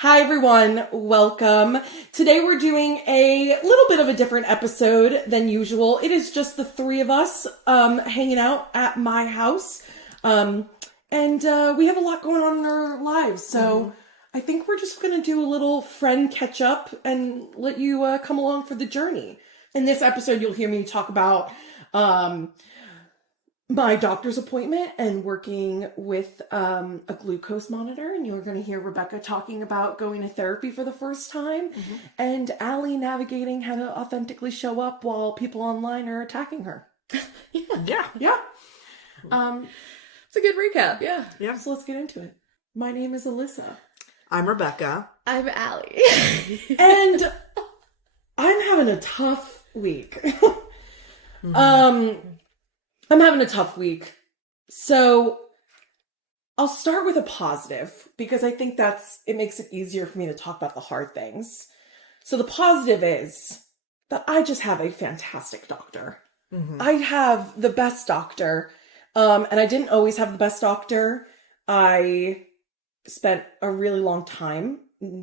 Hi everyone, welcome. Today we're doing a little bit of a different episode than usual. It is just the three of us hanging out at my house. And we have a lot going on in our lives, so I think we're just going to do a little friend catch up and let you come along for the journey. In this episode, you'll hear me talk about my doctor's appointment and working with a glucose monitor, and you're going to hear Rebecca talking about going to therapy for the first time, and Allie navigating how to authentically show up while people online are attacking her. Yeah. It's a good recap, yeah. So let's get into it. My name is Alyssa. I'm Rebecca. I'm Allie. And I'm having a tough week. I'm having a tough week. So I'll start with a positive because I think it makes it easier for me to talk about the hard things. So the positive is that I just have a fantastic doctor. I have the best doctor. And I didn't always have the best doctor. I spent a really long time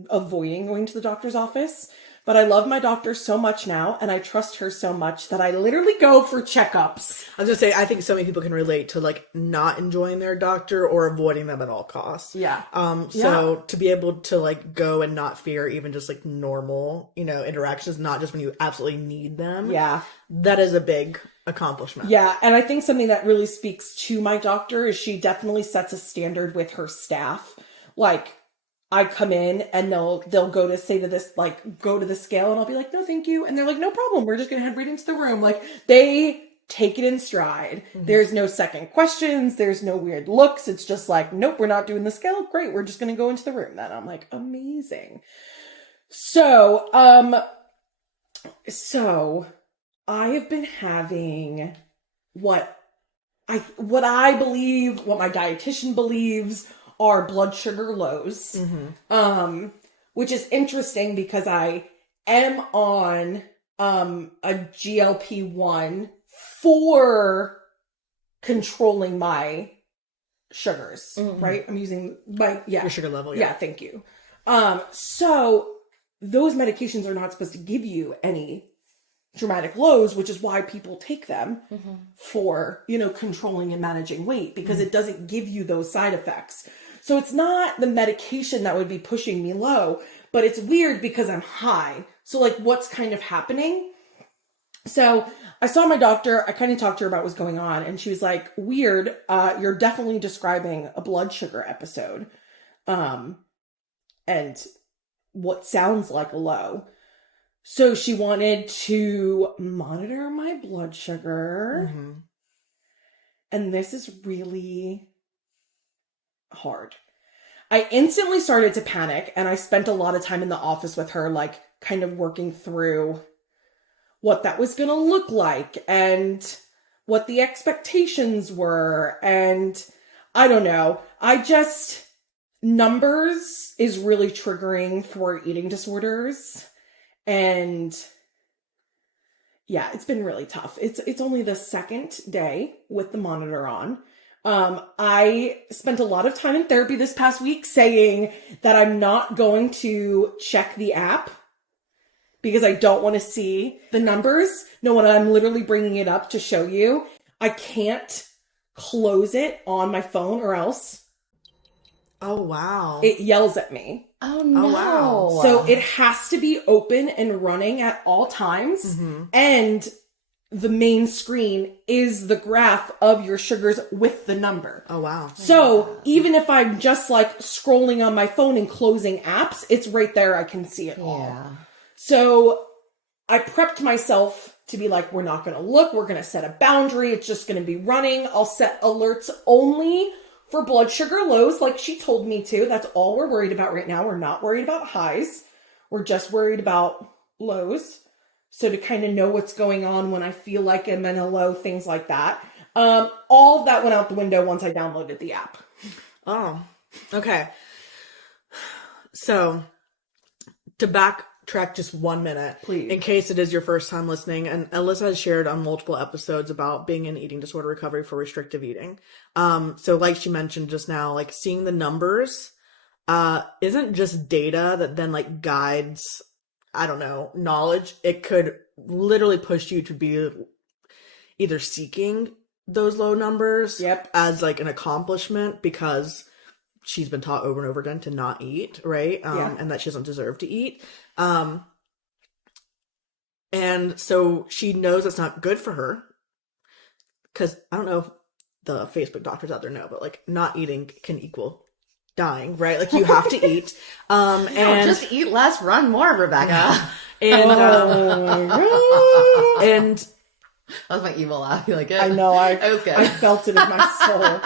avoiding going to the doctor's office. But I love my doctor so much now, and I trust her so much that I literally go for checkups. I was gonna say, I think so many people can relate to like not enjoying their doctor or avoiding them at all costs. Yeah. So to be able to like go and not fear even just like normal, interactions, not just when you absolutely need them. Yeah. That is a big accomplishment. Yeah. And I think something that really speaks to my doctor is she definitely sets a standard with her staff. Like, I come in and they'll go to say to this, like, go to the scale, and I'll be like, no, thank you. And they're like, no problem. We're just going to head right into the room. Like, they take it in stride. There's no second questions. There's no weird looks. It's just like, nope, we're not doing the scale. Great. We're just going to go into the room then. I'm like, amazing. So I have been having what I believe, what my dietitian believes are blood sugar lows, which is interesting because I am on a GLP-1 for controlling my sugars, right? I'm using Your sugar level. Yeah, thank you. So those medications are not supposed to give you any dramatic lows, which is why people take them for, controlling and managing weight, because it doesn't give you those side effects. So it's not the medication that would be pushing me low, but it's weird because I'm high. So like, what's kind of happening? So I saw my doctor. I kind of talked to her about what's going on, and she was like, weird. You're definitely describing a blood sugar episode. And what sounds like a low. So she wanted to monitor my blood sugar. And this is really hard. I instantly started to panic, and I spent a lot of time in the office with her, like kind of working through what that was going to look like and what the expectations were. And I don't know. Numbers is really triggering for eating disorders. And yeah, it's been really tough. It's only the second day with the monitor on. I spent a lot of time in therapy this past week saying that I'm not going to check the app because I don't want to see the numbers. No, when I'm literally bringing it up to show you, I can't close it on my phone or else. Oh, wow. It yells at me. Oh, no. Oh, wow. So it has to be open and running at all times. And the main screen is the graph of your sugars with the number. Oh, wow. So even if I'm just like scrolling on my phone and closing apps, it's right there. I can see it all. So I prepped myself to be like, we're not going to look. We're going to set a boundary. It's just going to be running. I'll set alerts only for blood sugar lows, like she told me to. That's all we're worried about right now. We're not worried about highs. We're just worried about lows. So to kind of know what's going on when I feel like I'm in a low, things like that. All of that went out the window once I downloaded the app. Oh, okay. So to backtrack just 1 minute, Please. in case it is your first time listening, and Alyssa has shared on multiple episodes about being in eating disorder recovery for restrictive eating. So like she mentioned just now, like seeing the numbers isn't just data that then like guides, I don't know, knowledge. It could literally push you to be either seeking those low numbers as like an accomplishment because she's been taught over and over again to not eat, right? And that she doesn't deserve to eat. And so she knows it's not good for her because I don't know if the Facebook doctors out there know, but like not eating can equal dying, right? Like you have to eat. And just eat less, run more, Rebecca. And and that was my evil laugh. You like it? I know. It was good. I felt it in my soul.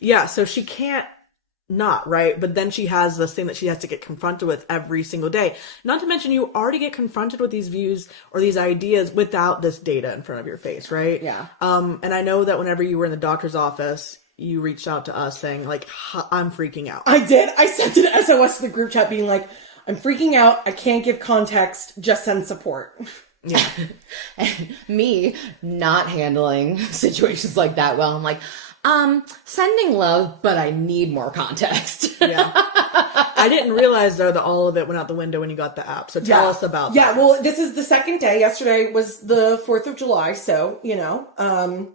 Yeah, so she can't not, right? But then she has this thing that she has to get confronted with every single day. Not to mention you already get confronted with these views or these ideas without this data in front of your face, right? Yeah. And I know that whenever you were in the doctor's office, you reached out to us saying like, I'm freaking out. I did. I sent an SOS to the group chat being like, I'm freaking out. I can't give context. Just send support. Yeah. And me not handling situations like that well. I'm like, sending love, but I need more context. Yeah. I didn't realize though that all of it went out the window when you got the app. So tell us about that. Yeah, well, this is the second day. Yesterday was the 4th of July. So, you know,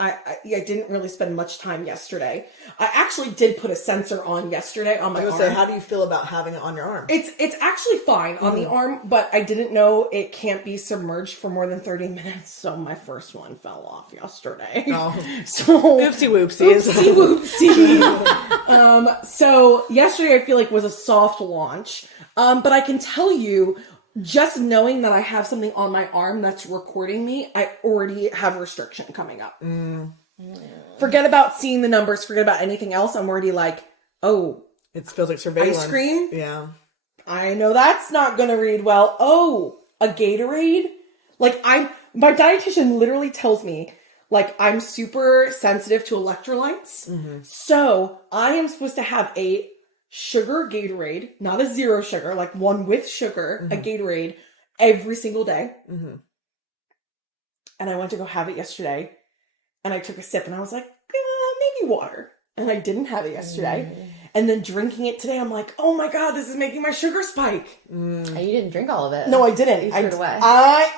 I didn't really spend much time yesterday. I actually did put a sensor on yesterday on my arm. So how do you feel about having it on your arm? It's actually fine on the arm, but I didn't know it can't be submerged for more than 30 minutes. So my first one fell off yesterday. Oh. So oopsie whoopsies. Oopsie whoopsie. So yesterday I feel like was a soft launch. But I can tell you, just knowing that I have something on my arm that's recording me, I already have a restriction coming up. Forget about seeing the numbers, forget about anything else. I'm already like, oh, it feels like surveillance. Ice cream? Yeah. I know that's not going to read well. Oh, a Gatorade? Like my dietitian literally tells me, like, I'm super sensitive to electrolytes. Mm-hmm. So I am supposed to have a sugar Gatorade, not a zero sugar, like one with sugar, a Gatorade every single day. Mm-hmm. And I went to go have it yesterday and I took a sip and I was like, maybe water. And I didn't have it yesterday. And then drinking it today, I'm like, oh my God, this is making my sugar spike. And you didn't drink all of it. No, I didn't. You threw it away.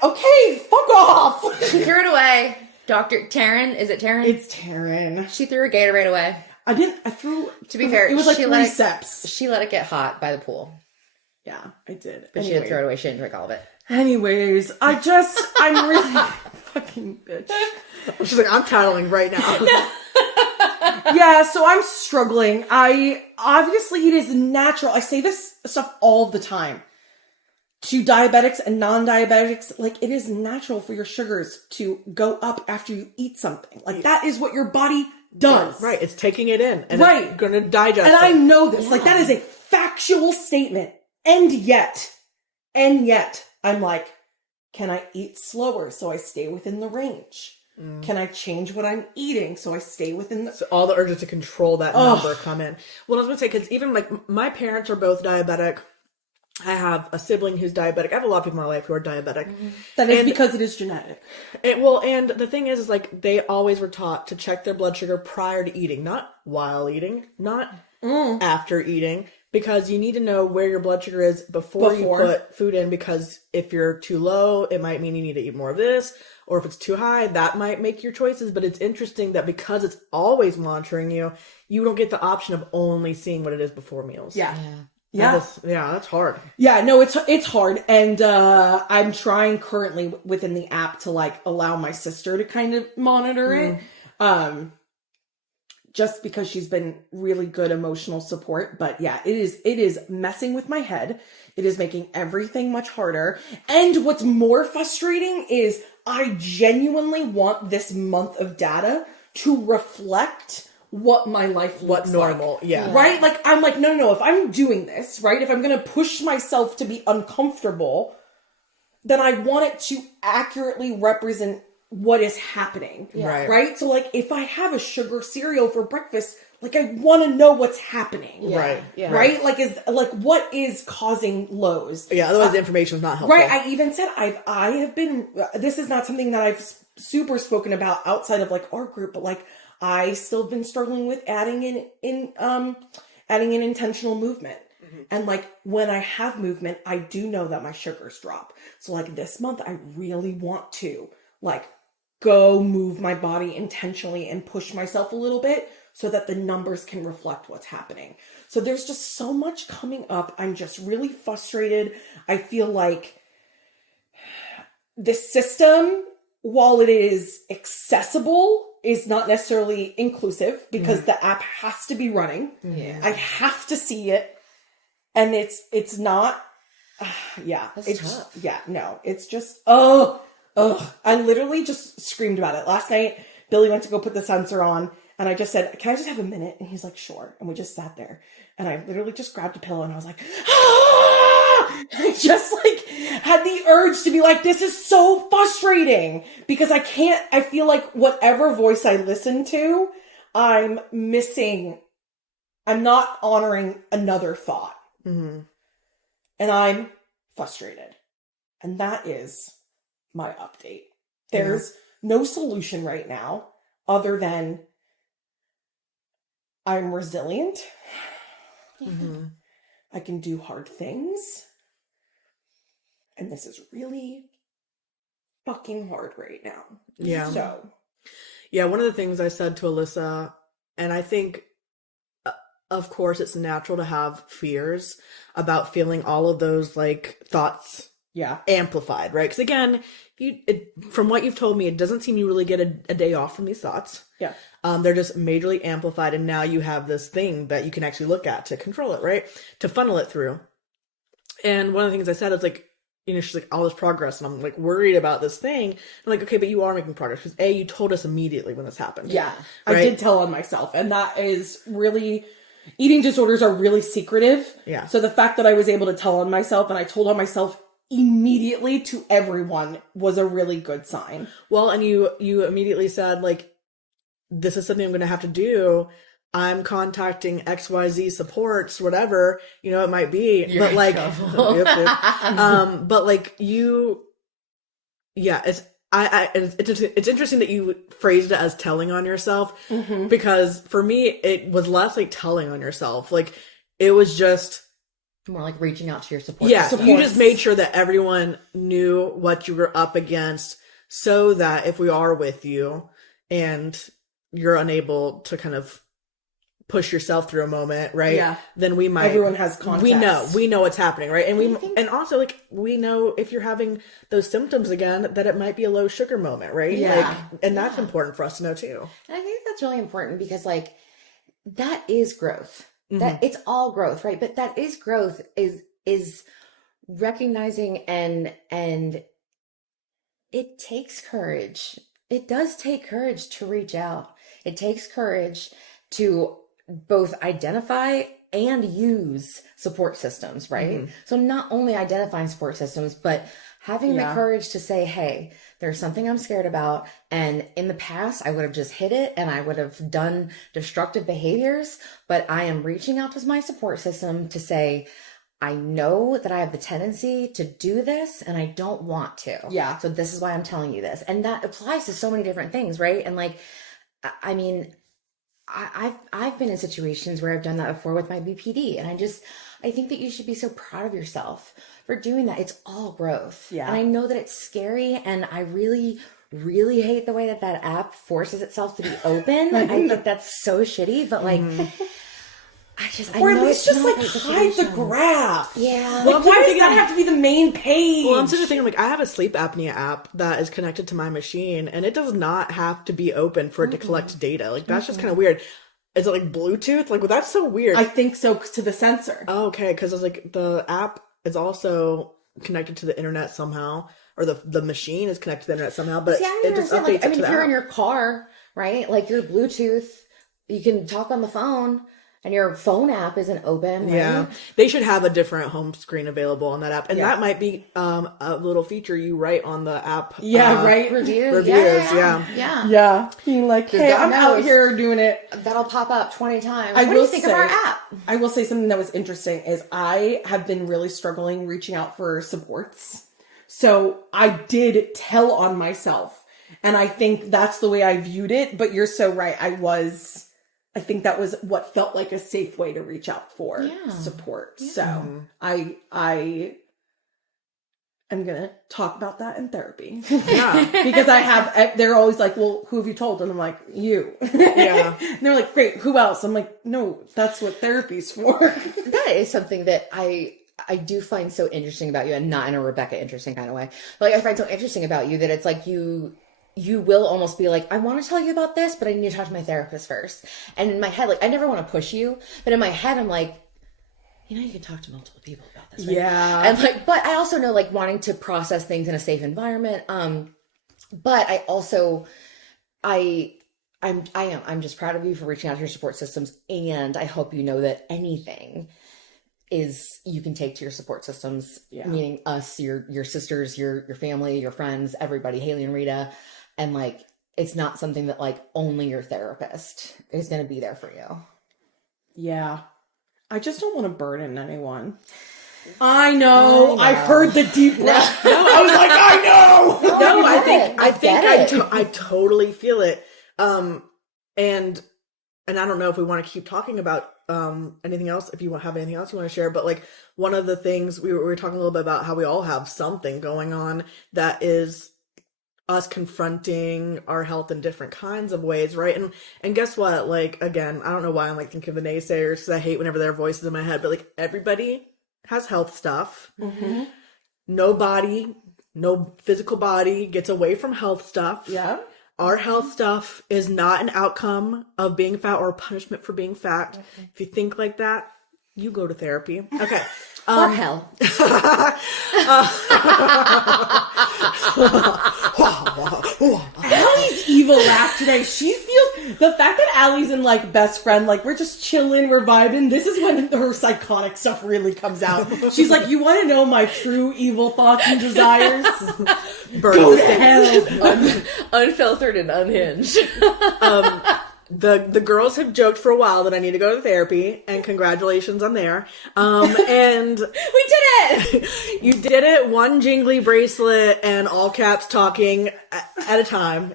Okay, fuck off. She threw it away. Dr. Taryn, is it Taryn? It's Taryn. She threw her Gatorade away. I threw. To be fair, it was like 3 sips. She let it get hot by the pool. Yeah, I did. But she didn't throw it away. She didn't drink all of it. Anyways, I'm really fucking bitch. She's like, I'm tattling right now. Yeah, so I'm struggling. Obviously it is natural. I say this stuff all the time to diabetics and non-diabetics. Like, it is natural for your sugars to go up after you eat something. Like, that is what your body does. Right. It's taking it in. And right. It's going to digest and it. I know this. Yeah. Like, that is a factual statement. And yet, I'm like, can I eat slower so I stay within the range? Can I change what I'm eating so I stay within the... So all the urges to control that number come in. Well, I was going to say, because even like my parents are both diabetic. I have a sibling who's diabetic. I have a lot of people in my life who are diabetic. That is because it is genetic. And the thing is like they always were taught to check their blood sugar prior to eating, not while eating, not after eating, because you need to know where your blood sugar is before you put food in, because if you're too low, it might mean you need to eat more of this, or if it's too high, that might make your choices. But it's interesting that because it's always monitoring you, you don't get the option of only seeing what it is before meals. Yeah. That's hard. Yeah, no, it's hard. And I'm trying currently within the app to like allow my sister to kind of monitor it. Just because she's been really good emotional support. But yeah, it is messing with my head. It is making everything much harder. And what's more frustrating is I genuinely want this month of data to reflect what my life looks normal, like. Right? Like, I'm like, no, if I'm doing this, right, if I'm going to push myself to be uncomfortable, then I want it to accurately represent what is happening. Right? So, like, if I have a sugar cereal for breakfast, like, I want to know what's happening. Right? Like, what is causing lows? Yeah, otherwise the information is not helpful. Right, I even said, I have been, this is not something that I've super spoken about outside of, like, our group, but, like, I still have been struggling with adding in adding in intentional movement. And like when I have movement, I do know that my sugars drop. So like this month, I really want to like go move my body intentionally and push myself a little bit so that the numbers can reflect what's happening. So there's just so much coming up. I'm just really frustrated. I feel like the system, while it is accessible, is not necessarily inclusive because the app has to be running. Yeah. I have to see it. And it's not, That's tough. it's just, I literally just screamed about it. Last night, Billy went to go put the sensor on and I just said, can I just have a minute? And he's like, sure. And we just sat there and I literally just grabbed a pillow and I was like, I just like had the urge to be like, this is so frustrating because I feel like whatever voice I listen to, I'm not honoring another thought. Mm-hmm. And I'm frustrated. And that is my update. There's no solution right now other than I'm resilient. Mm-hmm. I can do hard things. And this is really fucking hard right now. Yeah. So. Yeah, one of the things I said to Alyssa, and I think of course it's natural to have fears about feeling all of those like thoughts amplified, right? Because again, from what you've told me, it doesn't seem you really get a day off from these thoughts. Yeah. They're just majorly amplified, and now you have this thing that you can actually look at to control it, right? To funnel it through. And one of the things I said is like, she's like, all this progress, and I'm like worried about this thing. I'm like, okay, but you are making progress because you told us immediately when this happened. Yeah. Right? I did tell on myself, and that is really, eating disorders are really secretive. Yeah. So the fact that I was able to tell on myself and I told on myself immediately to everyone was a really good sign. Well, and you immediately said like, this is something I'm going to have to do. I'm contacting XYZ supports, whatever, it might be, but like, but like it's interesting that you phrased it as telling on yourself, because for me, it was less like telling on yourself. Like it was just more like reaching out to your support. Yeah. Supports. You just made sure that everyone knew what you were up against so that if we are with you and you're unable to kind of push yourself through a moment, right? Yeah. Then we might. Everyone has context. We know what's happening, right? And and also like we know if you're having those symptoms again, that it might be a low sugar moment, right? Yeah. Like, and that's important for us to know too. And I think that's really important because like that is growth. That it's all growth, right? But that is growth is recognizing and it takes courage. It does take courage to reach out. It takes courage to both identify and use support systems, right? So not only identifying support systems, but having the courage to say, hey, there's something I'm scared about. And in the past, I would have just hid it and I would have done destructive behaviors, but I am reaching out to my support system to say, I know that I have the tendency to do this and I don't want to. Yeah. So this is why I'm telling you this. And that applies to so many different things, right? And like, I mean, I've been in situations where I've done that before with my BPD, and I think that you should be so proud of yourself for doing that. It's all growth. Yeah. And I know that it's scary, and I really, really hate the way that app forces itself to be open. I think that's so shitty, but like, or at least just like hide the graph. Yeah. Like, why does that have to be the main page? Well, I'm such a thing. Like, I have a sleep apnea app that is connected to my machine, and it does not have to be open for it to collect data. Like, that's just kind of weird. Is it like Bluetooth? Like, well, that's so weird. I think so, to the sensor. Oh, okay, because I was like, the app is also connected to the internet somehow, or the machine is connected to the internet somehow, but it just updates like, I mean, to if the you're app. in your car, right? Like your Bluetooth, you can talk on the phone. And your phone app isn't open, right? Yeah. They should have a different home screen available on that app. And that might be a little feature you write on the app. Yeah, right? Reviews. Yeah. Yeah. Being like, hey, God I'm out knows. here doing it. That'll pop up 20 times. I What do you think of our app? I will say something that was interesting is I have been really struggling reaching out for supports. So I did tell on myself. And I think that's the way I viewed it. But you're so right. I was I think that was what felt like a safe way to reach out for support. Yeah. So I'm going to talk about that in therapy. Yeah. Because they're always like, well, who have you told? And I'm like, you. Yeah. And they're like, great, who else? I'm like, no, that's what therapy's for. That is something that I do find so interesting about you, and not in a Rebecca interesting kind of way. Like, I find so interesting about you that it's like you will almost be like, I want to tell you about this, but I need to talk to my therapist first. And in my head, like, I never want to push you, but in my head, I'm like, you can talk to multiple people about this, right? Yeah. And like, but I also know, like, wanting to process things in a safe environment. But I also, I'm just proud of you for reaching out to your support systems. And I hope you know that anything you can take to your support systems, meaning us, your sisters, your family, your friends, everybody, Haley and Rita. And like, it's not something that like only your therapist is going to be there for you. Yeah. I just don't want to burden anyone. I know. I heard the deep breath. I was like, I know. No, I totally feel it. And I don't know if we want to keep talking about anything else, if you have anything else you want to share, but like one of the things we were talking a little bit about how we all have something going on that is us confronting our health in different kinds of ways, right? And guess what? Like, again, I don't know why I'm like thinking of the naysayers, because I hate whenever their voices in my head, but like everybody has health stuff. Mm-hmm. No physical body gets away from health stuff. Yeah. Our health stuff is not an outcome of being fat or a punishment for being fat. Okay. If you think like that, you go to therapy. Okay. Or hell. Allie's evil laugh today. She feels the fact that Allie's in like best friend, like we're just chilling, we're vibing. This is when her psychotic stuff really comes out. She's like, you want to know my true evil thoughts and desires? Go to hell. Unfiltered and unhinged. The girls have joked for a while that I need to go to therapy, and congratulations, I'm there. And we did it! You did it, one jingly bracelet and all caps talking at a time,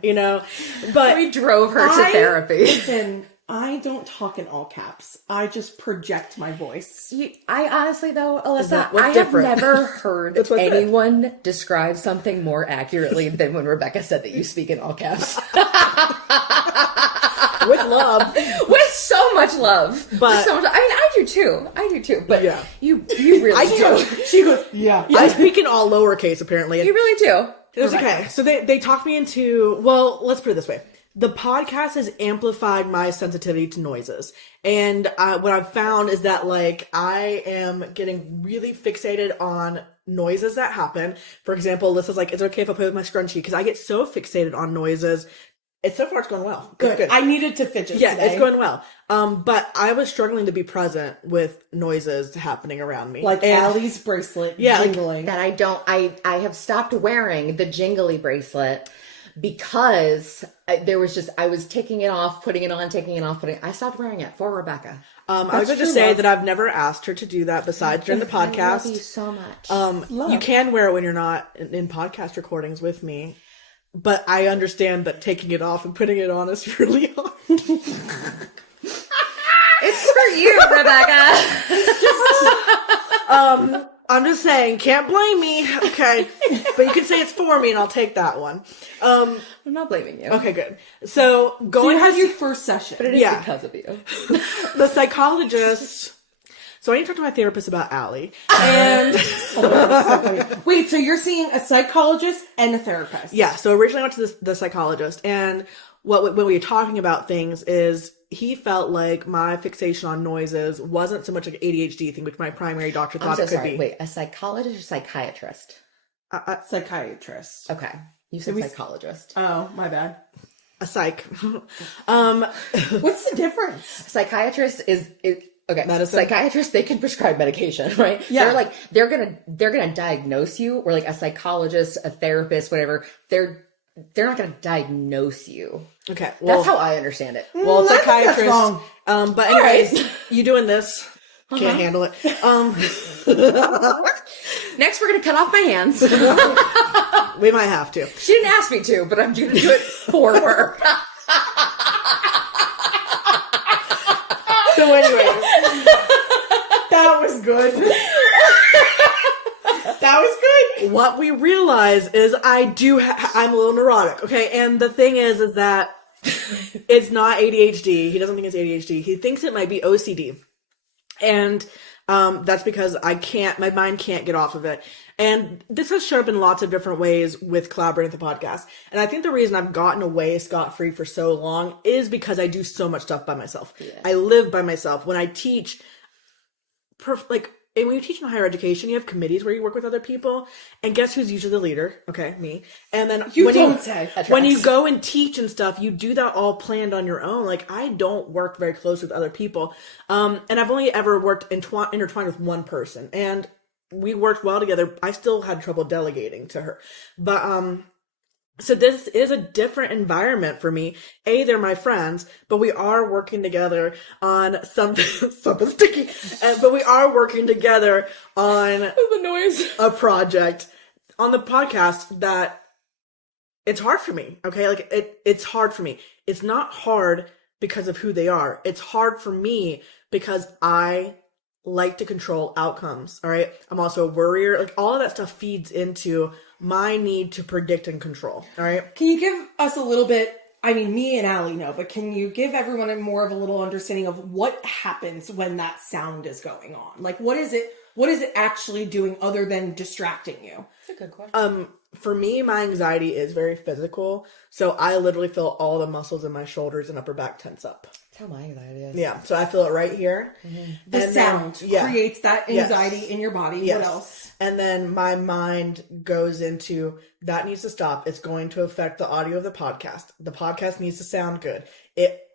but we drove her to therapy. Listen, I don't talk in all caps. I just project my voice. I honestly though, Alyssa, What's I different? have never heard anyone describe something more accurately than when Rebecca said that you speak in all caps. With love. With so much love. But so much, I mean, I do too. But yeah. you really do. She goes, yeah. I speak in all lowercase, apparently. You really do. It was okay. So they talked me into, well, let's put it this way. The podcast has amplified my sensitivity to noises. And what I've found is that, like, I am getting really fixated on noises that happen. For example, Alyssa's like, is it okay if I play with my scrunchie? Because I get so fixated on noises. So far, it's going well. Good. Good. I needed to fidget today. It's going well. But I was struggling to be present with noises happening around me. Like Allie's bracelet jingling. That I have stopped wearing the jingly bracelet because I was taking it off, putting it on, taking it off, I stopped wearing it for Rebecca. I was going to say that I've never asked her to do that besides during the podcast. I love you so much. You can wear it when you're not in podcast recordings with me. But I understand that taking it off and putting it on is really hard. It's for you, Rebecca. I'm just saying, can't blame me. Okay. But you can say it's for me and I'll take that one. I'm not blaming you. Okay, good. So you had your first session. But it is because of you. The psychologist... So I need to talk to my therapist about Allie. And wait, so you're seeing a psychologist and a therapist? Yeah. So originally I went to the psychologist, and when we were talking about things is he felt like my fixation on noises wasn't so much like an ADHD thing, which my primary doctor thought it could be. Wait, a psychologist or psychiatrist? Psychiatrist. Okay. You said psychologist. Oh, my bad. A psych. What's the difference? Psychiatrist is okay. Medicine. Psychiatrists, they can prescribe medication, right? Yeah. They're gonna diagnose you, or like a psychologist, a therapist, whatever. They're not gonna diagnose you. Okay. Well, that's how I understand it. Well, psychiatrist. That's wrong. But anyways, you doing this. Can't handle it. Next, we're gonna cut off my hands. We might have to. She didn't ask me to, but I'm gonna do it for her. So anyways, That was good. That was good. what we realize is I'm a little neurotic, okay? And the thing is that it's not ADHD. He doesn't think it's ADHD. He thinks it might be OCD. And that's because my mind can't get off of it. And this has shown up in lots of different ways with collaborating with the podcast. And I think the reason I've gotten away scot-free for so long is because I do so much stuff by myself. Yeah. I live by myself. When I teach, and when you teach in higher education, you have committees where you work with other people. And guess who's usually the leader? Okay, me. And then when you go and teach and stuff, you do that all planned on your own. Like, I don't work very close with other people. And I've only ever worked intertwined with one person. And we worked well together. I still had trouble delegating to her. But so this is a different environment for me. They're my friends, but we are working together on something sticky. But we are working together on the noise. A project on the podcast that it's hard for me. Okay, like it's hard for me. It's not hard because of who they are. It's hard for me because I like to control outcomes. All right, I'm also a worrier. Like, all of that stuff feeds into my need to predict and control. All right. Can you give us a little bit, I mean, me and Allie know, but can you give everyone more of a little understanding of what happens when that sound is going on? Like, what is it actually doing other than distracting you? That's a good question. For me, my anxiety is very physical. So I literally feel all the muscles in my shoulders and upper back tense up. That's how my anxiety is. Yeah. So I feel it right here. Mm-hmm. The sound creates that anxiety in your body. Yes. What else? And then my mind goes into, that needs to stop. It's going to affect the audio of the podcast. The podcast needs to sound good.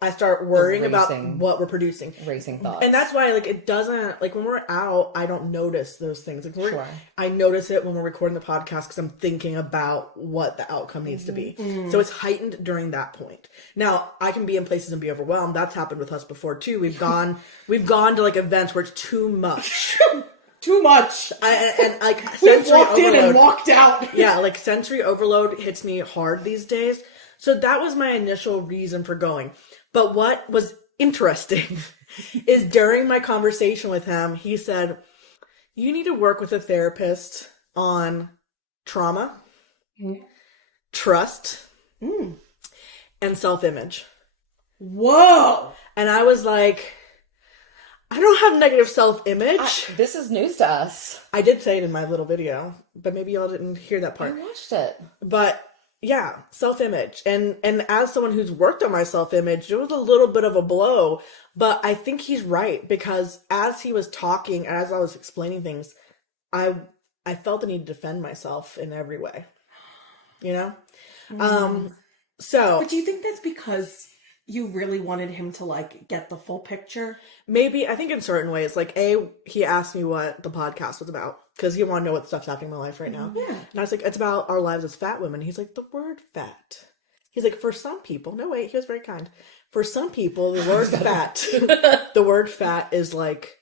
I start worrying about what we're producing. Racing thoughts. And that's why, like, it doesn't, like, when we're out, I don't notice those things. Like, I notice it when we're recording the podcast because I'm thinking about what the outcome needs to be. Mm-hmm. So it's heightened during that point. Now, I can be in places and be overwhelmed. That's happened with us before, too. We've gone to, like, events where it's too much. Too much. And like, we've walked in and walked out. Yeah, like, sensory overload hits me hard these days. So that was my initial reason for going. But what was interesting is during my conversation with him, he said, you need to work with a therapist on trauma, trust, and self-image. Whoa. And I was like, I don't have negative self-image. This is news to us. I did say it in my little video, but maybe y'all didn't hear that part. I watched it. But yeah, self-image. And as someone who's worked on my self-image, it was a little bit of a blow. But I think he's right, because as he was talking, as I was explaining things, I felt the need to defend myself in every way. You know? So. But do you think that's because you really wanted him to, like, get the full picture? Maybe. I think in certain ways. Like, he asked me what the podcast was about, because he wanted to know what stuff's happening in my life right now. Yeah. And I was like, it's about our lives as fat women. He's like, the word fat. He's like, for some people, no, wait, he was very kind. For some people, the word fat, the word fat is like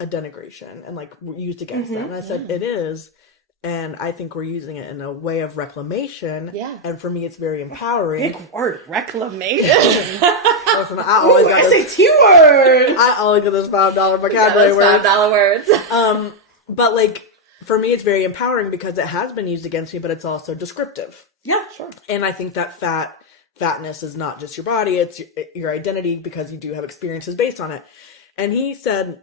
a denigration and, like, used against them. And I said, it is. And I think we're using it in a way of reclamation. Yeah. And for me, it's very empowering. Big word, reclamation. Listen, I always got this SAT word. I always get those $5 vocabulary words. $5 words. But, like, for me, it's very empowering because it has been used against me, but it's also descriptive. Yeah, sure. And I think that fatness is not just your body, it's your identity, because you do have experiences based on it. And he said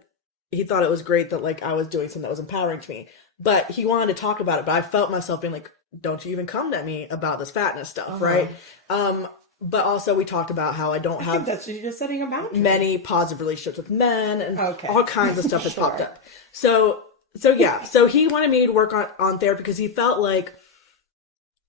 he thought it was great that, like, I was doing something that was empowering to me. But he wanted to talk about it, but I felt myself being like, don't you even come at me about this fatness stuff, right? But also we talked about how I think that's what you're just setting about many positive relationships with men and all kinds of stuff that's popped up. So yeah. So he wanted me to work on therapy because he felt like,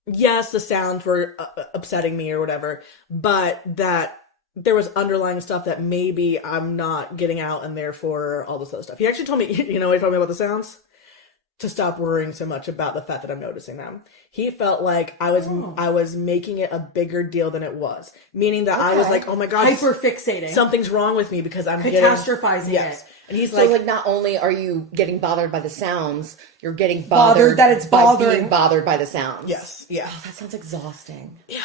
yes, the sounds were upsetting me or whatever, but that there was underlying stuff that maybe I'm not getting out, and therefore all this other stuff. He actually told me, you know what he told me about the sounds? To stop worrying so much about the fact that I'm noticing them. He felt like I was making it a bigger deal than it was. Meaning that I was like, oh my God. Hyper-fixating. Something's wrong with me because I'm catastrophizing it. And he's so like, not only are you getting bothered by the sounds, you're getting bothered that it's bothering. By being bothered by the sounds. Yes. Yeah. Oh, that sounds exhausting. Yeah,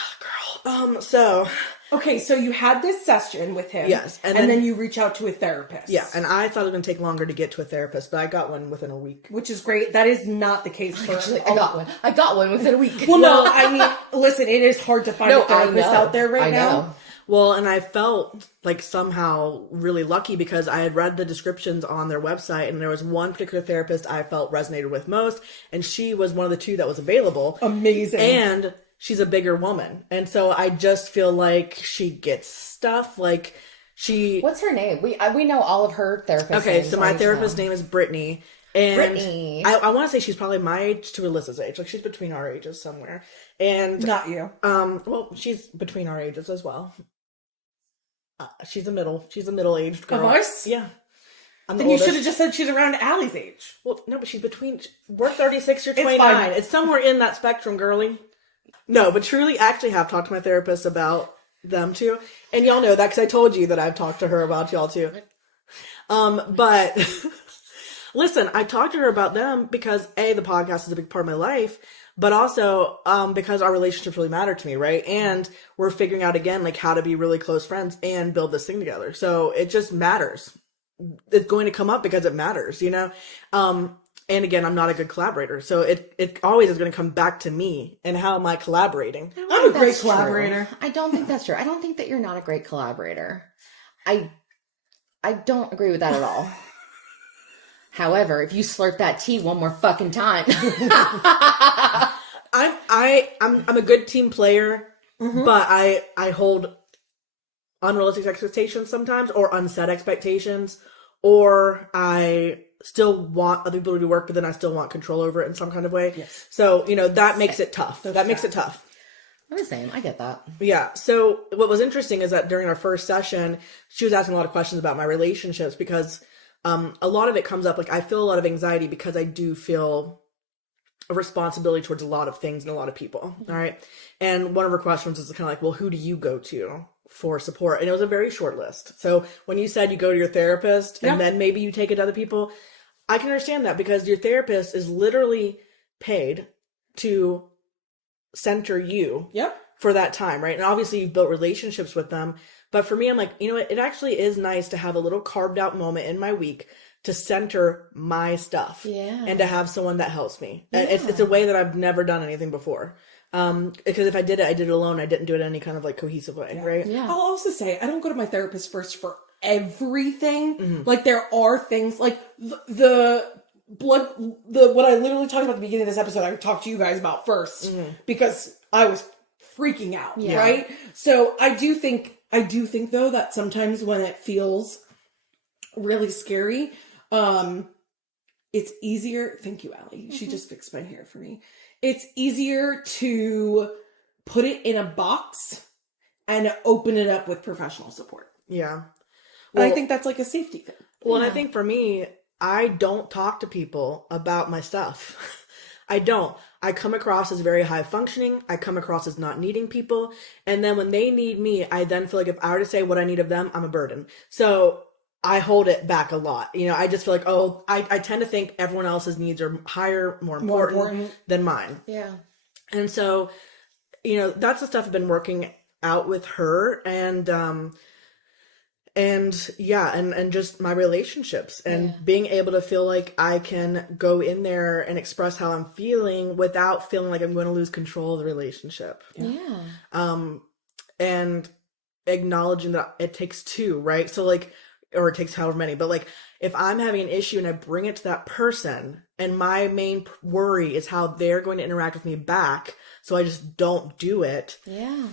girl. So Okay, so you had this session with him. Yes. And then you reach out to a therapist. Yeah, and I thought it was going to take longer to get to a therapist, but I got one within a week. Which is great. That is not the case for... Actually, I got one within a week. Well, no, I mean, listen, it is hard to find a therapist out there right now. Well, and I felt like somehow really lucky because I had read the descriptions on their website, and there was one particular therapist I felt resonated with most, and she was one of the 2 that was available. Amazing. And she's a bigger woman. And so I just feel like she gets stuff. Like she... What's her name? We know all of her therapists. Okay, so my therapist's name is Brittany. And Brittany. I want to say she's probably my age to Alyssa's age. Like she's between our ages somewhere. And not you. Well, she's between our ages as well. She's a middle-aged girl. Of us? Yeah. Then you should have just said she's around Allie's age. Well, no, but she's between... We're 36, you're 29. It's somewhere in that spectrum, girly. No, but truly, actually have talked to my therapist about them too. And y'all know that because I told you that I've talked to her about y'all too. But... Listen, I talked to her about them because A, the podcast is a big part of my life, but also because our relationships really matter to me, right? And we're figuring out again, like how to be really close friends and build this thing together. So it just matters. It's going to come up because it matters, you know? And again, I'm not a good collaborator. So it always is going to come back to me and how am I collaborating? I'm a great collaborator. I don't think that's true. I don't think that you're not a great collaborator. I don't agree with that at all. However, if you slurp that tea one more fucking time. I'm a good team player, but I hold unrealistic expectations sometimes, or unset expectations, or I still want other people to do work, but then I still want control over it in some kind of way. Yes. So, you know, that makes it tough. Makes it tough. I'm the same. I get that. Yeah. So what was interesting is that during our first session, she was asking a lot of questions about my relationships because a lot of it comes up, like I feel a lot of anxiety because I do feel a responsibility towards a lot of things and a lot of people. All right. And one of her questions is kind of like, well, who do you go to for support? And it was a very short list. So when you said you go to your therapist and then maybe you take it to other people, I can understand that because your therapist is literally paid to center you for that time. Right. And obviously you've built relationships with them. But for me, I'm like, you know what? It actually is nice to have a little carved out moment in my week to center my stuff and to have someone that helps me. Yeah. It's a way that I've never done anything before. Because if I did it alone. I didn't do it in any kind of like cohesive way, right? Yeah. I'll also say, I don't go to my therapist first for everything. Like there are things like what I literally talked about at the beginning of this episode, I talked to you guys about first because I was freaking out, right? So I do think though that sometimes when it feels really scary, it's easier. Thank you, Allie. She just fixed my hair for me. It's easier to put it in a box and open it up with professional support. Yeah. Well, and I think that's like a safety thing. Well, and I think for me, I don't talk to people about my stuff. I don't. I come across as very high functioning. I come across as not needing people. And then when they need me, I then feel like if I were to say what I need of them, I'm a burden. So I hold it back a lot. You know, I just feel like, I tend to think everyone else's needs are higher, more important than mine. Yeah. And so, you know, that's the stuff I've been working out with her and just my relationships and being able to feel like I can go in there and express how I'm feeling without feeling like I'm going to lose control of the relationship. Yeah. And acknowledging that it takes two, right? So like, or it takes however many, but like if I'm having an issue and I bring it to that person and my main worry is how they're going to interact with me back, so I just don't do it. Yeah.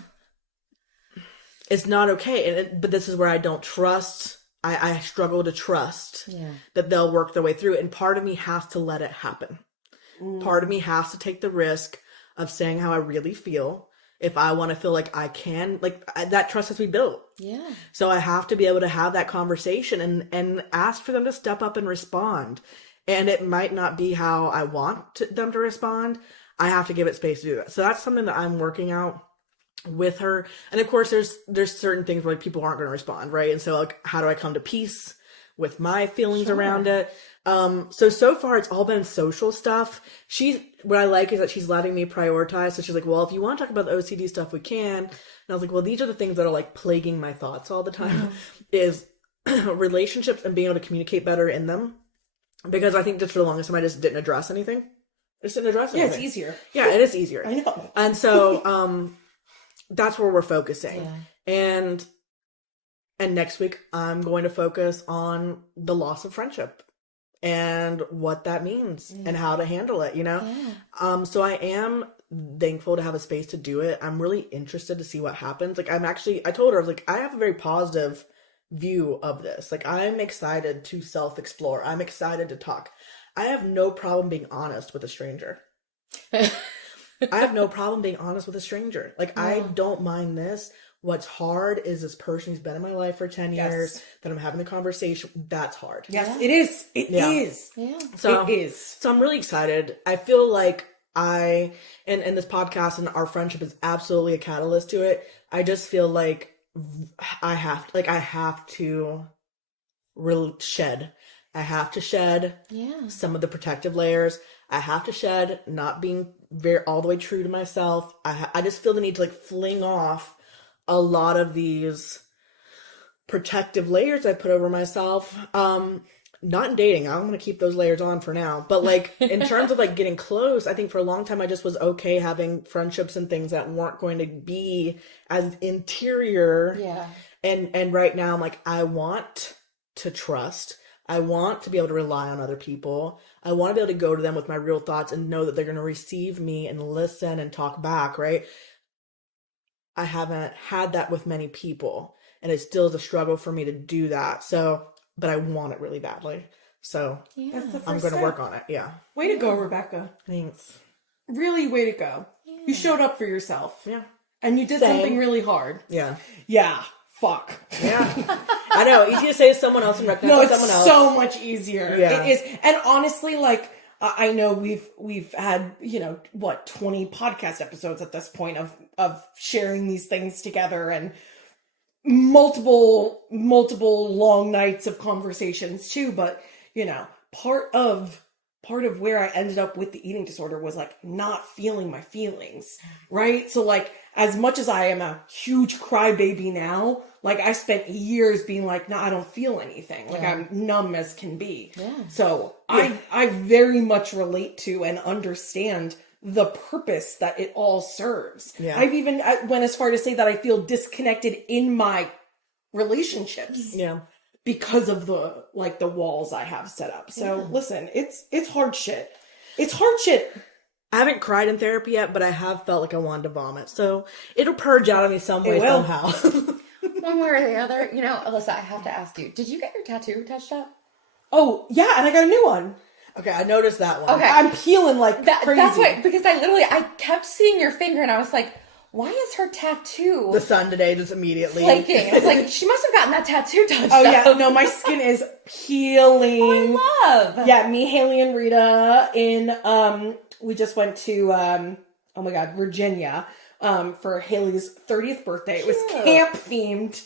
It's not okay. But this is where I don't trust. I struggle to trust that they'll work their way through it. And part of me has to let it happen. Part of me has to take the risk of saying how I really feel. If I want to feel like I can, like that trust has to be built. Yeah. So I have to be able to have that conversation and ask for them to step up and respond. And it might not be how I want them to respond. I have to give it space to do that. So that's something that I'm working out with her. And of course there's certain things where like people aren't going to respond, right? And so like how do I come to peace with my feelings around it. So far it's all been social stuff. What I like is that she's letting me prioritize. So she's like, well, if you want to talk about the OCD stuff, we can. And I was like, well, these are the things that are like plaguing my thoughts all the time is relationships and being able to communicate better in them. Because I think just for the longest time, I just didn't address anything. Yeah, it's easier. Yeah, it is easier. I know. And so, that's where we're focusing. Yeah. And next week I'm going to focus on the loss of friendship and what that means and how to handle it, you know? Yeah. So I am thankful to have a space to do it. I'm really interested to see what happens. Like I told her, I was like, I have a very positive view of this. Like I'm excited to self-explore. I'm excited to talk. I have no problem being honest with a stranger. I have no problem being honest with a stranger. Like I don't mind this. What's hard is this person who's been in my life for 10 years that I'm having the conversation. That's hard. Yes, it is. It is. Yeah. So, it is. So I'm really excited. I feel like and this podcast and our friendship is absolutely a catalyst to it. I just feel like I have to shed. I have to shed some of the protective layers. I have to shed not being all the way true to myself. I just feel the need to like fling off a lot of these protective layers I put over myself. Not in dating. I'm going to keep those layers on for now. But like in terms of like getting close, I think for a long time I just was okay having friendships and things that weren't going to be as interior. Yeah. And right now I'm like, I want to trust. I want to be able to rely on other people. I want to be able to go to them with my real thoughts and know that they're going to receive me and listen and talk back, right? I haven't had that with many people, and it still is a struggle for me to do that. So, but I want it really badly. So I'm going to work on it. Yeah. Way to go, Rebecca. Thanks. Really way to go. Yeah. You showed up for yourself. Yeah. And you did something really hard. Yeah. Yeah. Fuck. Yeah. I know. Easy to say to someone else and recognize someone else. So much easier. Yeah. It is. And honestly, like, I know we've had, 20 podcast episodes at this point of sharing these things together and multiple long nights of conversations too. But, part of where I ended up with the eating disorder was like not feeling my feelings. Right. So like, as much as I am a huge crybaby now, like I spent years being like, no, I don't feel anything. Like I'm numb as can be. Yeah. So I very much relate to and understand the purpose that it all serves. Yeah. I've even went as far to say that I feel disconnected in my relationships. Yeah. Because of the walls I have set up. So listen, it's hard shit. It's hard shit. I haven't cried in therapy yet, but I have felt like I wanted to vomit. So it'll purge out of me some way, somehow. One way or the other. Alyssa, I have to ask you, did you get your tattoo touched up? Oh, yeah, and I got a new one. Okay, I noticed that one. Okay. I'm peeling like crazy. That's why, because I kept seeing your finger and I was like, why is her tattoo the sun today just immediately flaking? I was like, she must have gotten that tattoo touched up. Yeah, no, my skin is peeling. Oh, I love. Yeah, me, Haley, and Rita we just went to Virginia for Haley's 30th birthday. It was camp themed.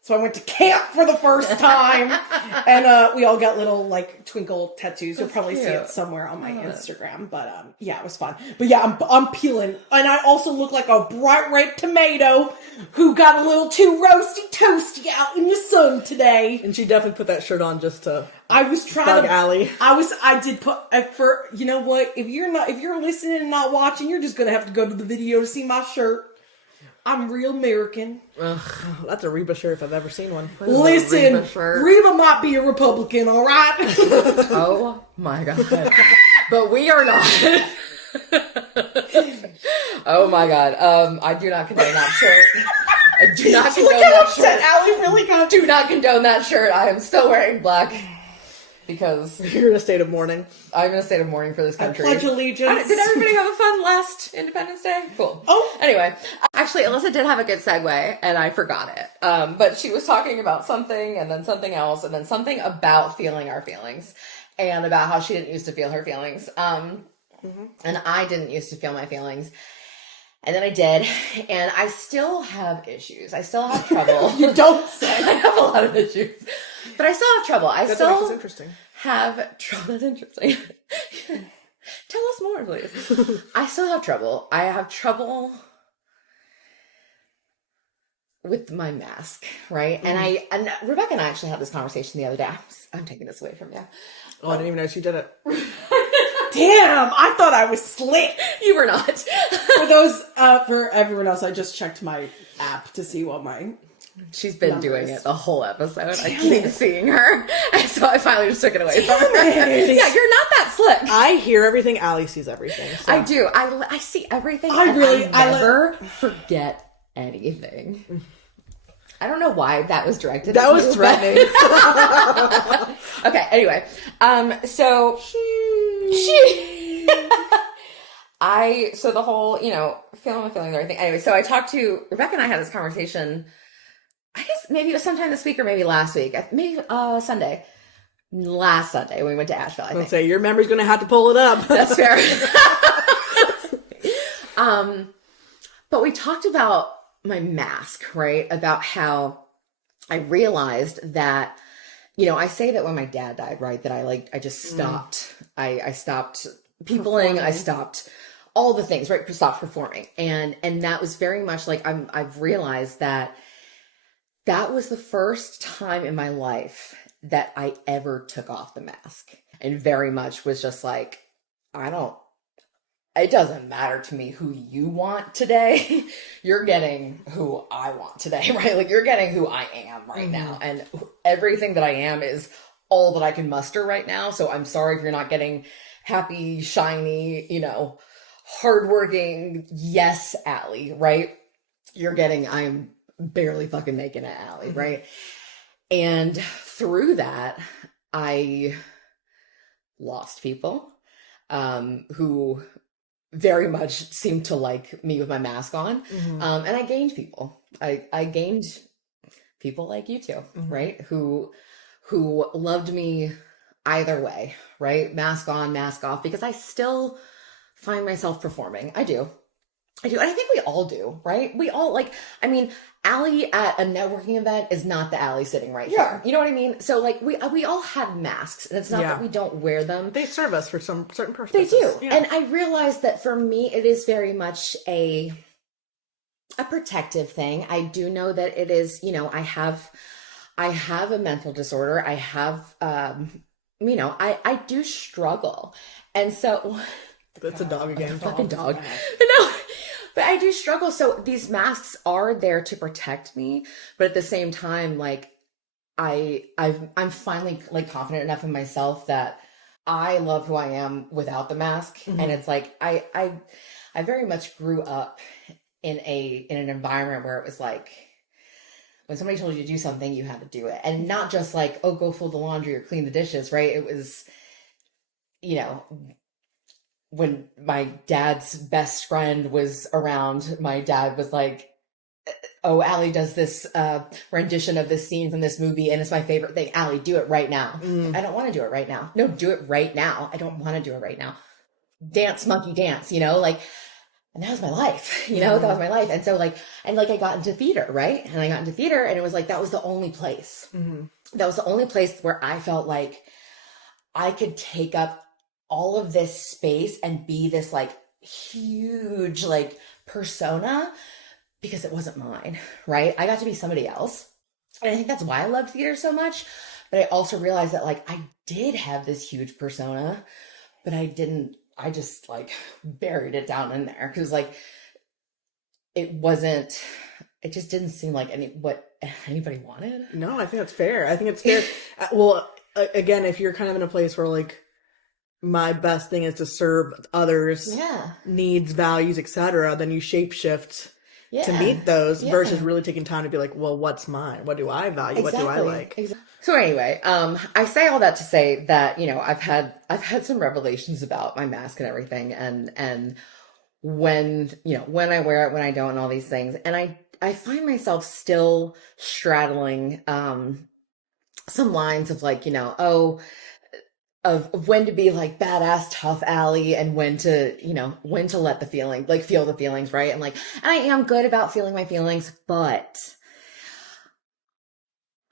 So I went to camp for the first time, and we all got little like twinkle tattoos. You'll probably see it somewhere on my Instagram. But it was fun. But yeah, I'm peeling, and I also look like a bright red tomato who got a little too roasty toasty out in the sun today. And she definitely put that shirt on just to. I was trying bug to. Allie. I did put for you know what? If you're listening and not watching, you're just gonna have to go to the video to see my shirt. I'm real American. Ugh, that's a Reba shirt if I've ever seen one. Listen, Reba might be a Republican, all right? Oh my God. But we are not. Oh my God. I do not condone that shirt. I do not condone that shirt. Allie really got. Do not condone that shirt. I am still wearing black. Because you're in a state of mourning. I'm in a state of mourning for this country. I pledge allegiance. Did everybody have a fun last Independence Day? Cool. Oh. Anyway, actually, Alyssa did have a good segue, and I forgot it. But she was talking about something, and then something else, and then something about feeling our feelings, and about how she didn't used to feel her feelings. And I didn't used to feel my feelings. And then I did, and I still have issues. I still have trouble. You don't say. I have a lot of issues, but I still have trouble. That's interesting. Have trouble. That's interesting. Tell us more, please. I still have trouble. I have trouble with my mask, right? Mm-hmm. And Rebecca and I actually had this conversation the other day. I'm taking this away from you. Oh, I didn't even know she did it. Damn, I thought I was slick. You were not. For everyone else, I just checked my app to see what my... She's been doing it the whole episode. I keep seeing her. And so I finally just took it away from her. Yeah, you're not that slick. I hear everything. Allie sees everything. So. I do. I see everything. I never forget anything. I don't know why that was directed. That was threatening. Okay, anyway. So so the whole, feeling and everything. Anyway, so I talked to Rebecca and I had this conversation. I guess maybe it was sometime this week or maybe last week. Maybe Sunday. Last Sunday when we went to Asheville, I think. Let's say your memory's going to have to pull it up. That's fair. But we talked about my mask, right? About how I realized that, I say that when my dad died, right? That I just stopped. I stopped peopling. Performing. I stopped all the things, right? Stopped performing. And that was very much like, I've realized that was the first time in my life that I ever took off the mask, and very much was just like, it doesn't matter to me who you want today. You're getting who I want today, right? Like, you're getting who I am right now. And everything that I am is all that I can muster right now. So I'm sorry if you're not getting happy, shiny, hardworking, yes, Allie, right? You're getting, I'm barely fucking making it, Allie, right? And through that, I lost people who very much seemed to like me with my mask on. And I gained people. I gained people like you two, right? Who loved me either way, right? Mask on, mask off, because I still find myself performing. I do. And I think we all do, right? We all Allie at a networking event is not the Allie sitting right here. You know what I mean? So we all have masks, and it's not that we don't wear them. They serve us for some certain purposes. They do. Yeah. And I realized that for me, it is very much a protective thing. I do know that it is, I have a mental disorder. I have, I do struggle. And so... That's a dog again. A fucking dog. No. But I do struggle. So these masks are there to protect me, but at the same time, I'm finally confident enough in myself that I love who I am without the mask. And it's like I very much grew up in an environment where it was like, when somebody told you to do something, you had to do it, and not just like, oh, go fold the laundry or clean the dishes, right? It was, when my dad's best friend was around, my dad was like, oh, Allie does this rendition of this scene from this movie, and it's my favorite thing. Allie, do it right now. I don't want to do it right now. No, do it right now. I don't want to do it right now. Dance, monkey dance, and that was my life, that was my life. And so I got into theater, right? And I got into theater, and it was like, that was the only place. That was the only place where I felt like I could take up all of this space and be this huge persona, because it wasn't mine, right? I got to be somebody else. And I think that's why I loved theater so much. But I also realized that I did have this huge persona, but I just buried it down in there. Cause it just didn't seem like what anybody wanted. No, I think that's fair. I think it's fair. Well, again, if you're kind of in a place where my best thing is to serve others, needs, values, etc., then you shapeshift to meet those versus really taking time to be like, well, what's mine? What do I value? Exactly. What do I like? Exactly. So anyway, I say all that to say that, I've had some revelations about my mask and everything, and when I wear it, when I don't, and all these things. And I find myself still straddling some lines of of when to be like badass tough Ally and when to, when to let the feeling, like feel the feelings, right? And like, I am good about feeling my feelings, but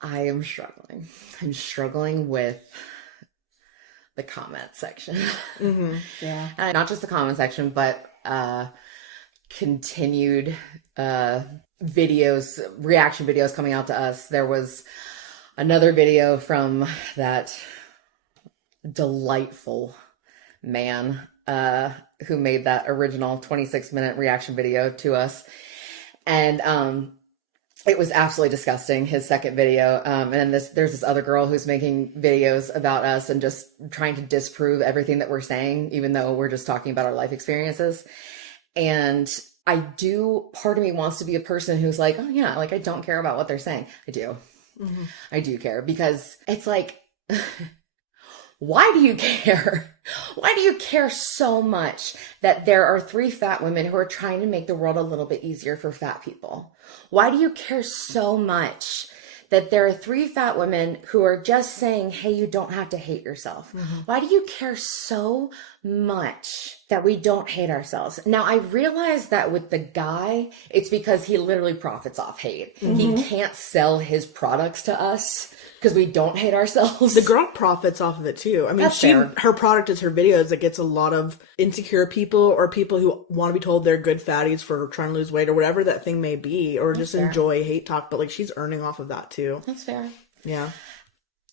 I am struggling. I'm struggling with the comment section. Mm-hmm. Yeah. And not just the comment section, but continued videos, reaction videos coming out to us. There was another video from that delightful man who made that original 26-minute reaction video to us. And it was absolutely disgusting, his second video. And then there's this other girl who's making videos about us and just trying to disprove everything that we're saying, even though we're just talking about our life experiences. And part of me wants to be a person who's like, oh yeah, like I don't care about what they're saying. I do. Mm-hmm. I do care, because it's like, why do you care? Why do you care so much that there are 3 fat women who are trying to make the world a little bit easier for fat people? Why do you care so much that there are 3 fat women who are just saying, hey, you don't have to hate yourself? Mm-hmm. Why do you care so much that we don't hate ourselves? Now, I realize that with the guy, it's because he literally profits off hate. Mm-hmm. He can't sell his products to us because we don't hate ourselves. The girl profits off of it too. I mean, her product is her videos that gets a lot of insecure people or people who want to be told they're good fatties for trying to lose weight or whatever that thing may be, or just enjoy hate talk. But like, she's earning off of that too. That's fair. Yeah.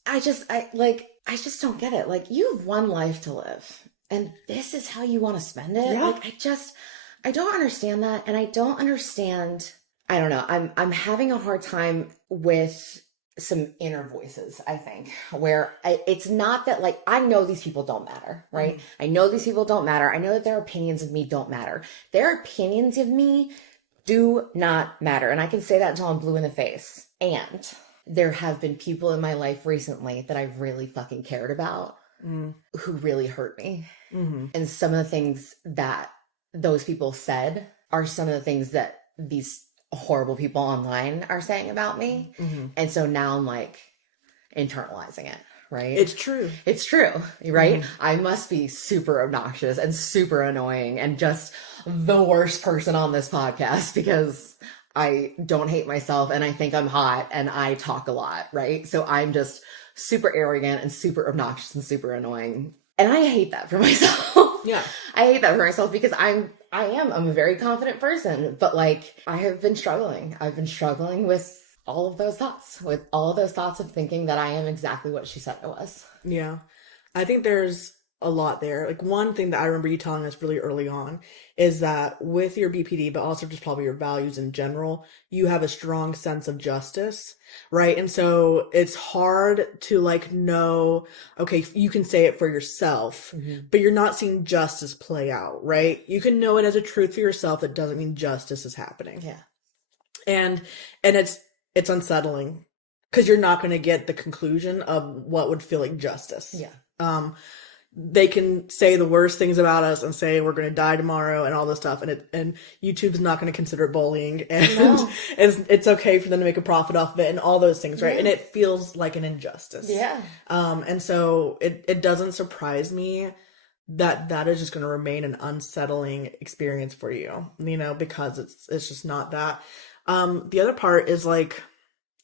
I just don't get it. Like, you have one life to live, and this is how you want to spend it. Yeah. Like, I don't understand that, and I don't understand. I don't know. I'm having a hard time with some inner voices, I think, where it's not that, like, I know these people don't matter, right? Mm-hmm. I know these people don't matter. I know that their opinions of me don't matter. Their opinions of me do not matter. And I can say that until I'm blue in the face. And there have been people in my life recently that I really fucking cared about who really hurt me. Mm-hmm. And some of the things that those people said are some of the things that these horrible people online are saying about me. Mm-hmm. And so now I'm like internalizing it, right? It's true, right? Mm-hmm. I must be super obnoxious and super annoying and just the worst person on this podcast because I don't hate myself and I think I'm hot and I talk a lot, right? So I'm just super arrogant and super obnoxious and super annoying. And I hate that for myself. Yeah. I hate that for myself because I'm a very confident person, but like, I have been struggling. I've been struggling with all of those thoughts, of thinking that I am exactly what she said I was. Yeah. I think there's a lot there. Like, one thing that I remember you telling us really early on is that with your BPD, but also just probably your values in general, you have a strong sense of justice, right? And so it's hard to like know, okay, you can say it for yourself, mm-hmm. but you're not seeing justice play out, right? You can know it as a truth for yourself. That doesn't mean justice is happening. Yeah. And it's unsettling because you're not going to get the conclusion of what would feel like justice. Yeah. They can say the worst things about us and say we're going to die tomorrow and all this stuff, and YouTube's not going to consider it bullying, and no. it's okay for them to make a profit off of it and all those things, right? Yeah. And it feels like an injustice. Yeah. And so it doesn't surprise me that is just going to remain an unsettling experience for you, because it's just not that. The other part is like,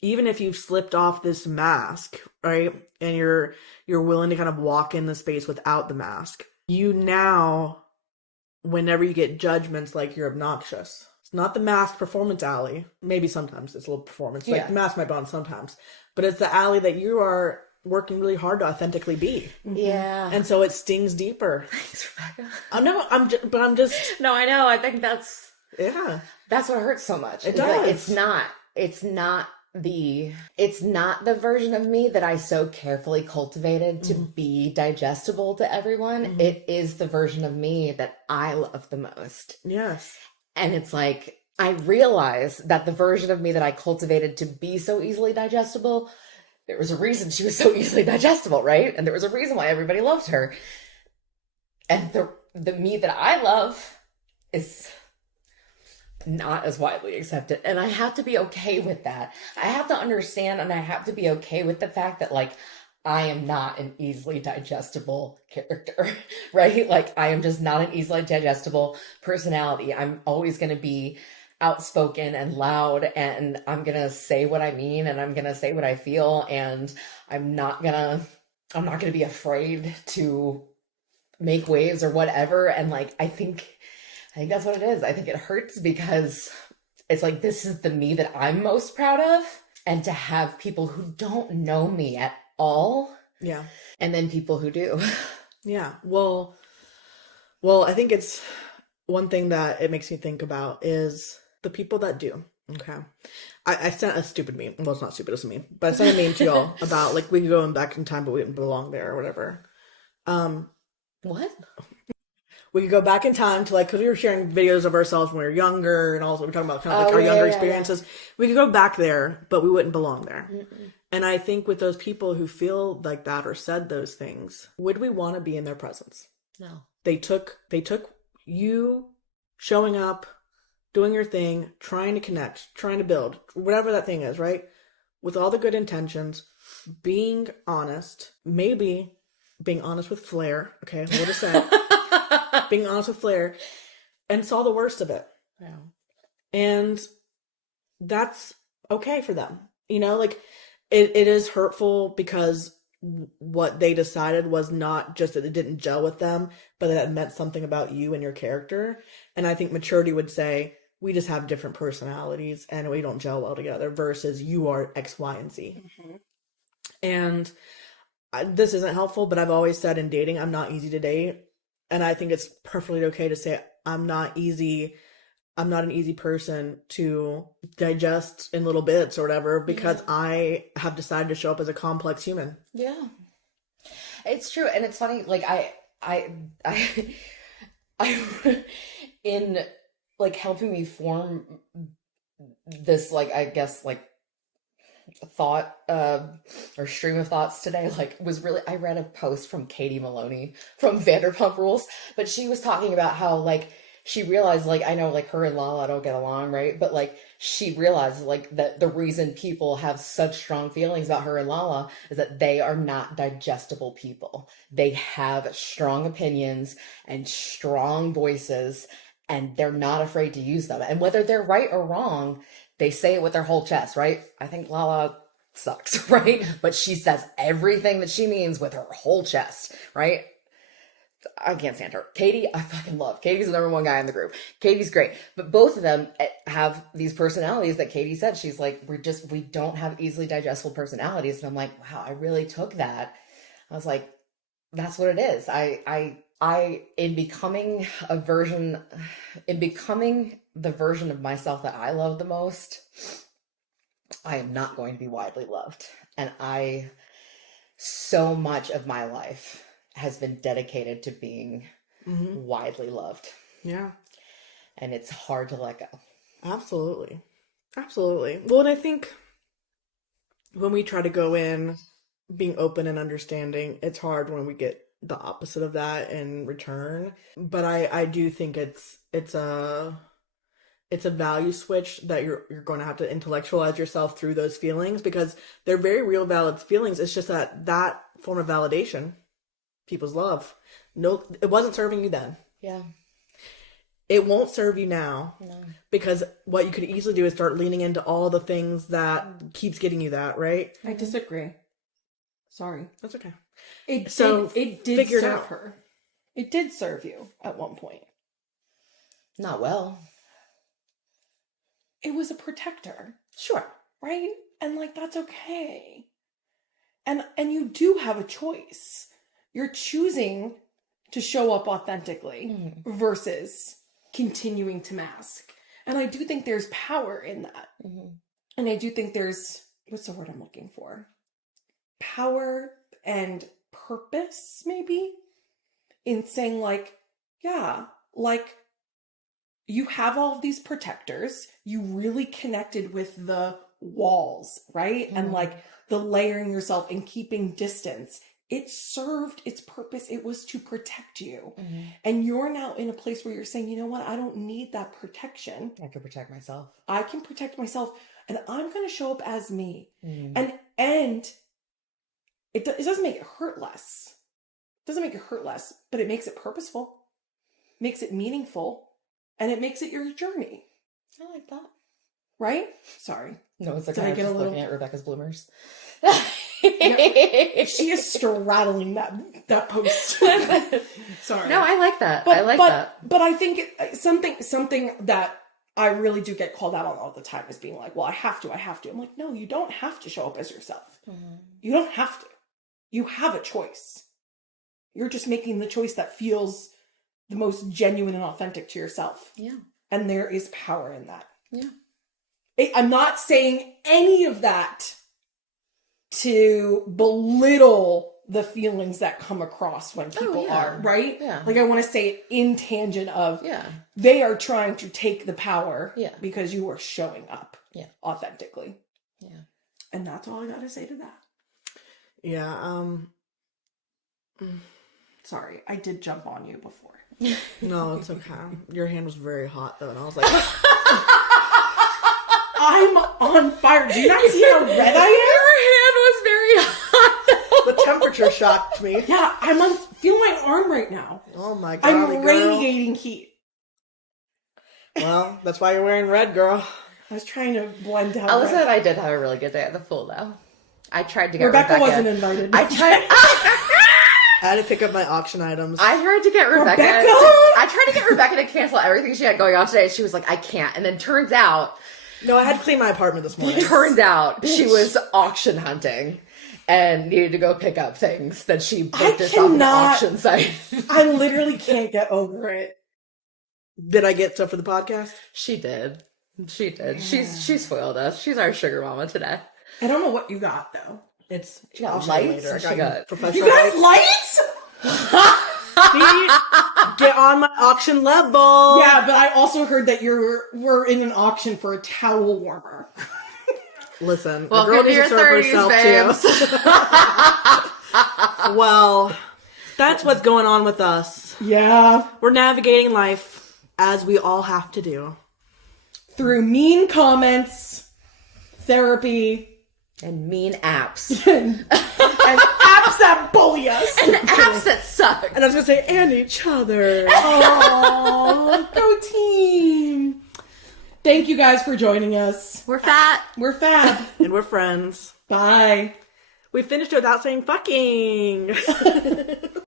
even if you've slipped off this mask, right, and you're willing to kind of walk in the space without the mask, you now, whenever you get judgments like you're obnoxious, it's not the mask performance Ally. Maybe sometimes it's a little performance, like the mask might be on sometimes, but it's the Ally that you are working really hard to authentically be. Yeah. And so it stings deeper. Thanks, Rebecca. No, I'm just. No, I know. I think that's. Yeah. That's what hurts so much. It does. Like, it's not the version of me that I so carefully cultivated to be digestible to everyone. Mm-hmm. It is the version of me that I love the most. Yes. And it's like, I realize that the version of me that I cultivated to be so easily digestible, there was a reason she was so easily digestible, right? And there was a reason why everybody loved her. And the me that I love is not as widely accepted, and I have to be okay with that. I have to understand, and I have to be okay with the fact that, like, I am not an easily digestible character, right? Like, I am just not an easily digestible personality. I'm always going to be outspoken and loud, and I'm going to say what I mean, and I'm going to say what I feel, and I'm not going to be afraid to make waves or whatever. And like, I think that's what it is. I think it hurts because it's like, this is the me that I'm most proud of. And to have people who don't know me at all. Yeah. And then people who do. Yeah. Well, I think it's one thing that it makes me think about is the people that do. Okay. I sent a stupid meme. Well, it's not stupid, it's a meme. But I sent a meme to y'all about like we could go back in time, but we didn't belong there or whatever. What? We could go back in time to like, because we were sharing videos of ourselves when we were younger, and also we're talking about kind of like our younger experiences. Yeah. We could go back there, but we wouldn't belong there. Mm-mm. And I think with those people who feel like that or said those things, would we want to be in their presence? No. They took you showing up, doing your thing, trying to connect, trying to build, whatever that thing is, right? With all the good intentions, being honest, maybe being honest with flair. Okay, hold a sec. Being honest with flair, and saw the worst of it. Yeah. And that's okay for them. You know, like it is hurtful because what they decided was not just that it didn't gel with them, but that it meant something about you and your character. And I think maturity would say, we just have different personalities and we don't gel well together versus you are X, Y, and Z. Mm-hmm. And this isn't helpful, but I've always said in dating, I'm not easy to date. And I think it's perfectly okay to say I'm not an easy person to digest in little bits or whatever, because I have decided to show up as a complex human. Yeah. It's true. And it's funny, like I in like helping me form this, like, I guess, like, thought or stream of thoughts today, like, was really, I read a post from Katie Maloney from Vanderpump Rules, but she was talking about how, like, she realized, like, I know, like, her and Lala don't get along, right? But, like, she realized, like, that the reason people have such strong feelings about her and Lala is that they are not digestible people. They have strong opinions and strong voices, and they're not afraid to use them. And whether they're right or wrong, they say it with their whole chest, right? I think Lala sucks, right? But she says everything that she means with her whole chest, right? I can't stand her. Katie, I fucking love. Katie's the number one guy in the group. Katie's great. But both of them have these personalities that Katie said. She's like, we don't have easily digestible personalities. And I'm like, wow, I really took that. I was like, that's what it is. In becoming the version of myself that I love the most, I am not going to be widely loved. And so much of my life has been dedicated to being widely loved. Yeah. And it's hard to let go. Absolutely. Absolutely. Well, and I think when we try to go in being open and understanding, it's hard when we get the opposite of that in return. But I do think it's a value switch that you're going to have to intellectualize yourself through those feelings, because they're very real, valid feelings. It's just that form of validation, people's love, no, it wasn't serving you then. Yeah. It won't serve you now. No. Because what you could easily do is start leaning into all the things that keeps getting you that, right? I disagree. Sorry. That's okay. It did serve her. It did serve you at one point. Not well. It was a protector. Sure. Right? And like, that's okay. And you do have a choice. You're choosing to show up authentically versus continuing to mask. And I do think there's power in that. Mm-hmm. And I do think there's, what's the word I'm looking for? Power and purpose, maybe, in saying, like, yeah, like, you have all of these protectors. You really connected with the walls, right? Mm-hmm. And like the layering yourself and keeping distance. It served its purpose. It was to protect you. Mm-hmm. And you're now in a place where you're saying, you know what? I don't need that protection. I can protect myself. I can protect myself. And I'm going to show up as me. Mm-hmm. And it doesn't make it hurt less. It doesn't make it hurt less, but it makes it purposeful, makes it meaningful, and it makes it your journey. I like that. Right? Sorry. No, it's like Did I I'm get just a little... looking at Rebecca's bloomers. She is straddling that post. Sorry. No, I like that. But I think something that I really do get called out on all the time is being like, well, I have to. I'm like, no, you don't have to show up as yourself. Mm-hmm. You don't have to. You have a choice. You're just making the choice that feels the most genuine and authentic to yourself. Yeah. And there is power in that. Yeah. I'm not saying any of that to belittle the feelings that come across when people are, right? Yeah. Like I want to say it in tangent of, yeah, they are trying to take the power because you are showing up authentically. Yeah. And that's all I got to say to that. Yeah. Sorry, I did jump on you before. No, it's okay. Your hand was very hot though, and I was like, I'm on fire. Do you not see how red I am? Your hand was very hot. The temperature shocked me. Yeah, feel my arm right now. Oh my god, I'm radiating heat. Well, that's why you're wearing red, girl. I was trying to blend out. Alyssa and I did have a really good day at the pool, though. I tried to get Rebecca wasn't invited. I tried. I had to pick up my auction items. I tried to get Rebecca. I tried to get Rebecca to cancel everything she had going on today. She was like, I can't. And then turns out. No, I had to clean my apartment this morning. Turns out she was auction hunting and needed to go pick up things that she purchased off an auction site. I literally can't get over it. Did I get stuff for the podcast? She did. She spoiled us. She's our sugar mama today. I don't know what you got though. She got lights. She got professional. You got lights? Get on my auction level. Yeah, but I also heard that we're in an auction for a towel warmer. Listen, well, a girl needs to serve herself too. Well, that's what's going on with us. Yeah. We're navigating life as we all have to do. Through mean comments, therapy, and mean apps. and apps that bully us. And apps that suck. And I was going to say, and each other. Oh, go team. Thank you guys for joining us. We're fat. We're fab. And we're friends. Bye. We finished it without saying fucking.